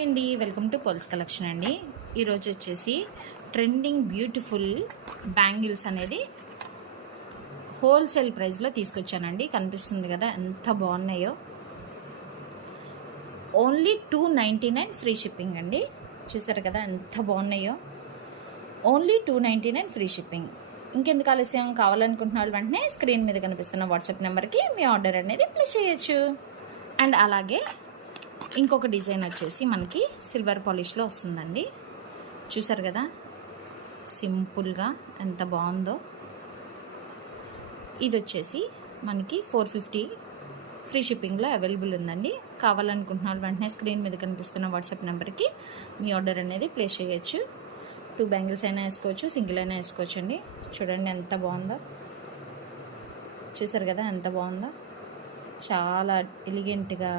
Hi అండి, welcome to poles collection అండి. ఈరోజు వచ్చేసి ట్రెండింగ్ బ్యూటిఫుల్ బ్యాంగిల్స్ అనేది హోల్సేల్ ప్రైస్లో తీసుకొచ్చానండి. కనిపిస్తుంది కదా ఎంత బాగున్నాయో. ఓన్లీ 299 ఫ్రీ షిప్పింగ్ అండి. చూసారు కదా ఎంత బాగున్నాయో. Only 299 free shipping. ఇంకెందుకు ఆలస్యం, కావాలనుకుంటున్న వాళ్ళు వెంటనే స్క్రీన్ మీద కనిపిస్తున్న వాట్సాప్ నెంబర్కి మీ ఆర్డర్ అనేది ప్లేస్ చేయొచ్చు. అండ్ అలాగే ఇంకొక డిజైన్ వచ్చేసి మనకి సిల్వర్ పాలిష్లో వస్తుందండి. చూసారు కదా సింపుల్గా ఎంత బాగుందో. ఇది వచ్చేసి మనకి 450 ఫ్రీ షిప్పింగ్లో అవైలబుల్ ఉందండి. కావాలనుకుంటున్న వాళ్ళు వెంటనే స్క్రీన్ మీద కనిపిస్తున్న వాట్సాప్ నెంబర్కి మీ ఆర్డర్ అనేది ప్లేస్ చేయొచ్చు. 2 బ్యాంగిల్స్ అయినా వేసుకోవచ్చు, సింగిల్ అయినా వేసుకోవచ్చు అండి. చూడండి ఎంత బాగుందో. చూసారు కదా ఎంత బాగుందో. చాలా ఎలిగెంట్గా